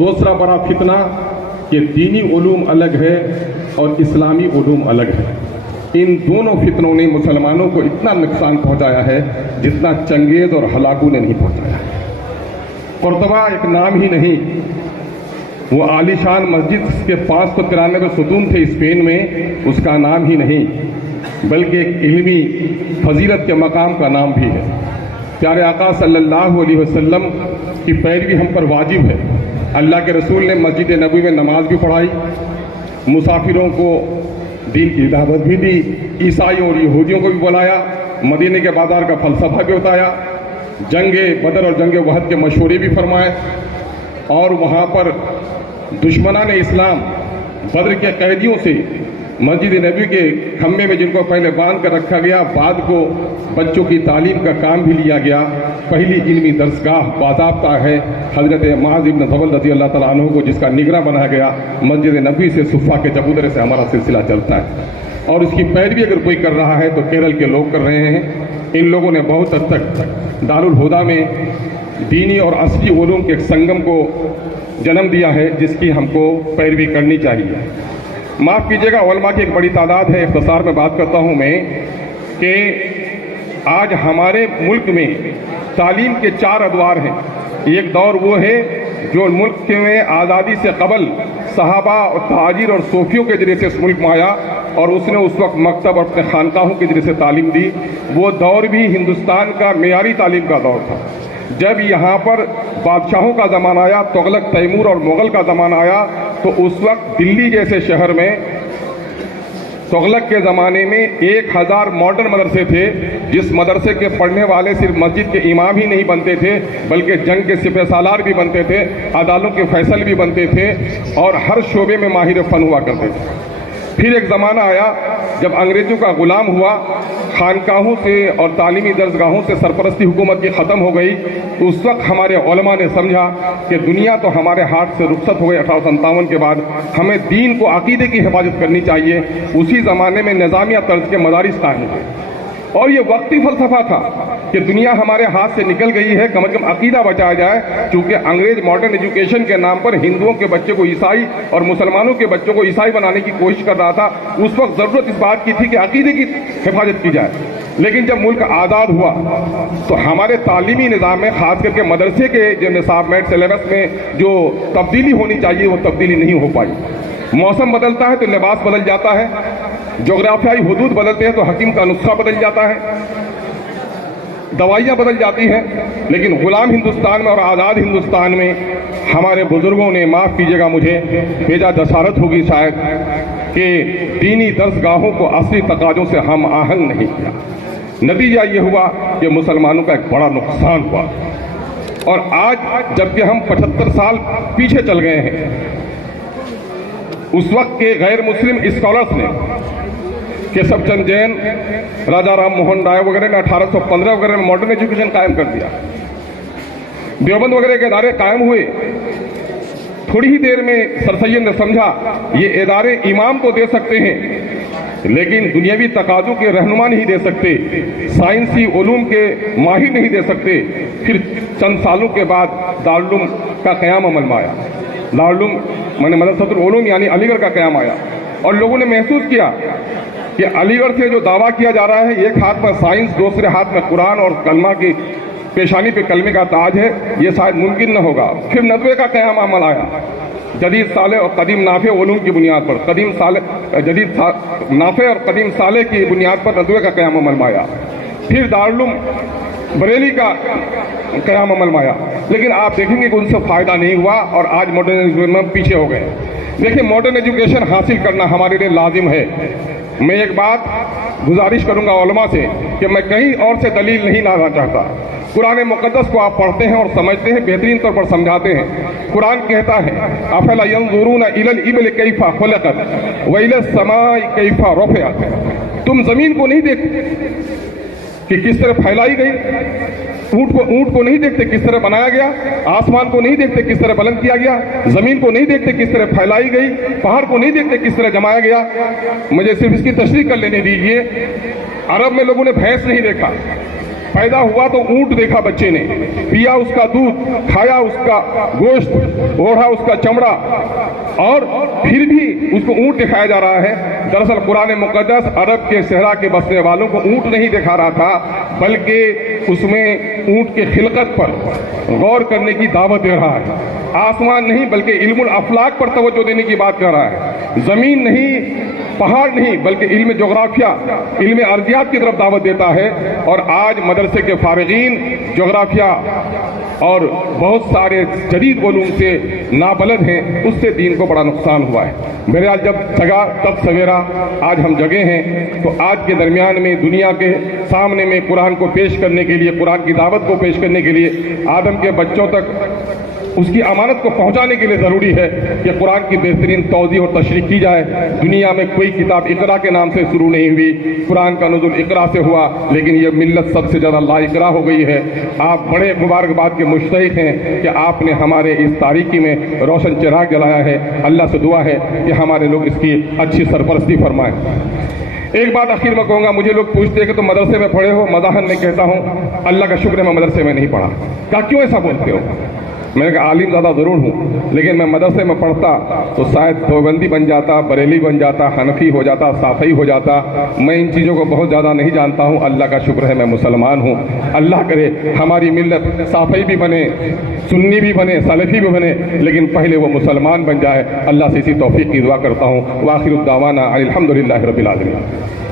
दूसरा बड़ा फितना कि दीनी उलूम अलग है और इस्लामी उलूम अलग है। इन दोनों फितनों ने मुसलमानों को इतना नुकसान पहुंचाया है जितना चंगेज और हलाकू ने नहीं पहुंचाया। कुर्तबा एक नाम ही नहीं, वो आलीशान मस्जिद के 593 सुतून थे स्पेन में, उसका नाम ही नहीं बल्कि एक इल्मी फजीलत के मकाम का नाम भी है। प्यारे आका सल्लल्लाहु अलैहि वसल्लम की पैरवी हम पर वाजिब है। अल्लाह के रसूल ने मस्जिद नबी में नमाज भी पढ़ाई, मुसाफिरों को दीन की दावत भी दी, ईसाइयों और यहूदियों को भी बुलाया, मदीने के बाजार का फलसफा भी बताया, जंगे बदर और जंगे वहद के मशवरे भी फरमाए, और वहाँ पर दुश्मनान इस्लाम बद्र के कैदियों से मस्जिद नबी के खम्भे में जिनको पहले बांध कर रखा गया, बाद को बच्चों की तालीम का काम भी लिया गया। पहली इल्मी दरसगाह बाज़ाब्ता है हज़रत मुआज़ इब्न जबल रज़ी अल्लाह तआला अन्हु को, जिसका निगरां बनाया गया। मस्जिद नबी से सुफ़ा के चबूतरे से हमारा सिलसिला चलता है, और इसकी पैरवी अगर कोई कर रहा है तो केरल के लोग कर रहे हैं। इन लोगों ने बहुत हद तक दारुल हुदा में दीनी और असली उलूम के एक संगम को जन्म दिया है, जिसकी हमको पैरवी करनी चाहिए। माफ़ कीजिएगा, उलमा की एक बड़ी तादाद है, इख्तिसार में बात करता हूँ मैं, कि आज हमारे मुल्क में तालीम के 4 अदवार हैं। एक दौर वो है जो मुल्क में आज़ादी से कबल सहाबा और ताजिर और सूफियों के जरिए से इस मुल्क में आया, और उसने उस वक्त मकतब और अपने खानकाहों के जरिए से तालीम दी। वो दौर भी हिंदुस्तान का मेयारी तालीम का दौर था। जब यहाँ पर बादशाहों का ज़माना आया, तुगलक, तैमूर और मुग़ल का ज़माना आया, तो उस वक्त दिल्ली जैसे शहर में तुगलक के ज़माने में 1000 मॉडर्न मदरसे थे, जिस मदरसे के पढ़ने वाले सिर्फ मस्जिद के इमाम ही नहीं बनते थे, बल्कि जंग के सिपह सालार भी बनते थे, अदालतों के फैसल भी बनते थे, और हर शोबे में माहिर फन हुआ करते थे। फिर एक ज़माना आया जब अंग्रेज़ों का ग़ुलाम हुआ, खानकाहों से और तालीमी दरसगाहों से सरपरस्ती हुकूमत की ख़त्म हो गई। उस वक्त हमारे उलमा ने समझा कि दुनिया तो हमारे हाथ से रुखसत हो गई 1857 के बाद, हमें दीन को अक़ीदे की हिफाजत करनी चाहिए। उसी ज़माने में निज़ामिया तर्ज के मदारिस कायम हुए, और ये वक्ती फ़लसफ़ा था कि दुनिया हमारे हाथ से निकल गई है, कम से कम अक़ीदा बचाया जाए, क्योंकि अंग्रेज मॉडर्न एजुकेशन के नाम पर हिंदुओं के बच्चे को ईसाई और मुसलमानों के बच्चों को ईसाई बनाने की कोशिश कर रहा था। उस वक्त ज़रूरत इस बात की थी कि अक़ीदे की हिफाजत की जाए। लेकिन जब मुल्क आज़ाद हुआ तो हमारे तालीमी निज़ाम में, ख़ास करके मदरसे के जो निसाब में, सिलेबस में जो तब्दीली होनी चाहिए, वो तब्दीली नहीं हो पाई। मौसम बदलता है तो लिबास बदल जाता है, जोग्राफियाई हुदूद बदलते हैं तो हकीम का नुस्खा बदल जाता है, दवाइयाँ बदल जाती हैं। लेकिन ग़ुलाम हिंदुस्तान में और आज़ाद हिंदुस्तान में हमारे बुज़ुर्गों ने, माफ़ कीजिएगा मुझे, बेजा जसारत होगी शायद, कि दीनी दरसगाहों को असली तकाज़ों से हम आहंग नहीं किया। नतीजा ये हुआ कि मुसलमानों का एक बड़ा नुकसान हुआ। और आज जबकि हम 75 साल पीछे चल गए हैं, उस वक्त के गैर मुस्लिम स्कॉलर्स ने, केशव चंद्र जैन, राजा राम मोहन राय वगैरह ने 1815 वगैरह में मॉडर्न एजुकेशन कायम कर दिया। देवबंद वगैरह के इदारे कायम हुए। थोड़ी ही देर में सर सैयद ने समझा ये इदारे इमाम तो दे सकते हैं, लेकिन दुनियावी तकाज़ों के रहनुमा नहीं दे सकते, साइंसी उलूम के माहिर नहीं दे सकते। फिर चंद सालों के बाद दारुल का क़याम अमल में आया। दारुल माने मदरसतुल उलूम यानी अलीगढ़ का क़याम आया, और लोगों ने महसूस किया कि अलीगढ़ से जो दावा किया जा रहा है, एक हाथ में साइंस, दूसरे हाथ में कुरान और कलमा की पेशानी पे कलमे का ताज है, ये शायद मुमकिन न होगा। फिर नदवे का क़याम अमल आया, जदीद साले और कदीम नाफे उलूम की बुनियाद पर, जदीद नाफे और कदीम साले की बुनियाद पर नदवे का क़याम अमल में आया। फिर दारुल बरेली का क़याम अमल में आया, लेकिन आप देखेंगे कि उनसे फ़ायदा नहीं हुआ, और आज मॉडर्न एजुकेशन में पीछे हो गए। देखिए, मॉडर्न एजुकेशन हासिल करना हमारे लिए लाजिम है। मैं एक बात गुजारिश करूंगा उलमा से कि मैं कहीं और से दलील नहीं लाना चाहता। कुरान मुक़द्दस को आप पढ़ते हैं और समझते हैं, बेहतरीन तौर पर समझाते हैं। कुरान कहता है, अफला यंजुरूना इलल इबल कैफा खुलक़त व इलस समाई कैफा रुफ़िअत। तुम ज़मीन को नहीं देखते कि किस तरह फैलाई गई, ऊँट को नहीं देखते किस तरह बनाया गया, आसमान को नहीं देखते किस तरह बुलंद किया गया, ज़मीन को नहीं देखते किस तरह फैलाई गई, पहाड़ को नहीं देखते किस तरह जमाया गया। मुझे सिर्फ इसकी तशरीह कर लेने दीजिए। अरब में लोगों ने भैंस नहीं देखा, पैदा हुआ तो ऊंट देखा बच्चे ने, पिया उसका दूध, खाया उसका गोश्त, ओढ़ा उसका चमड़ा, और फिर भी उसको ऊंट दिखाया जा रहा है। दरअसल कुरान मुकद्दस अरब के सहरा के बसने वालों को ऊंट नहीं दिखा रहा था, बल्कि उसमें ऊंट के खिलकत पर गौर करने की दावत दे रहा है। आसमान नहीं बल्कि इल्मुल अफलाक पर तवज्जो देने की बात कर रहा है। जमीन नहीं, पहाड़ नहीं, बल्कि इल्म जोग्राफिया, इल्म अर्जियात की तरफ दावत देता है। और आज मदरसे के फारिगीन जोग्राफिया और बहुत सारे जदीद उलूम से नाबलद हैं, उससे दीन को बड़ा नुकसान हुआ है। बहरहाल जब जगा तब सवेरा, आज हम जगे हैं, तो आज के दरमियान में दुनिया के सामने में कुरान को पेश करने के लिए, कुरान की दावत को पेश करने के लिए, आदम के बच्चों तक उसकी अमानत को पहुंचाने के लिए ज़रूरी है कि कुरान की बेहतरीन तौज़ी और तशरीह की जाए। दुनिया में कोई किताब इकरा के नाम से शुरू नहीं हुई, कुरान का नुज़ुल इकरा से हुआ, लेकिन ये मिल्लत सबसे ज़्यादा ला इकरा हो गई है। आप बड़े मुबारकबाद के मुस्तहिक़ हैं कि आपने हमारे इस तारीकी में रोशन चिराग जलाया है। अल्लाह से दुआ है कि हमारे लोग इसकी अच्छी सरपरस्ती फरमाएँ। एक बात आखिर में कहूँगा, मुझे लोग पूछते हैं कि तुम मदरसे में पढ़े हो, मज़ाहन में कहता हूँ अल्लाह का शुक्र है मैं मदरसे में नहीं पढ़ा। क्या क्यों ऐसा बोलते हो? मैंने कहा आलिम ज़्यादा ज़रूर हूँ, लेकिन मैं मदरसे में पढ़ता तो शायद देवबंदी बन जाता, बरेली बन जाता, हनफी हो जाता, साफ़ी हो जाता। मैं इन चीज़ों को बहुत ज़्यादा नहीं जानता हूँ। अल्लाह का शुक्र है मैं मुसलमान हूँ। अल्लाह करे हमारी मिल्लत साफ़ी भी बने, सुन्नी भी बने, सलफ़ी भी बने, लेकिन पहले वो मुसलमान बन जाए। अल्लाह से इसी तौफीक की दुआ करता हूँ। व आखिर दावाना अल्हम्दुलिल्लाहि रब्बिल आलमीन।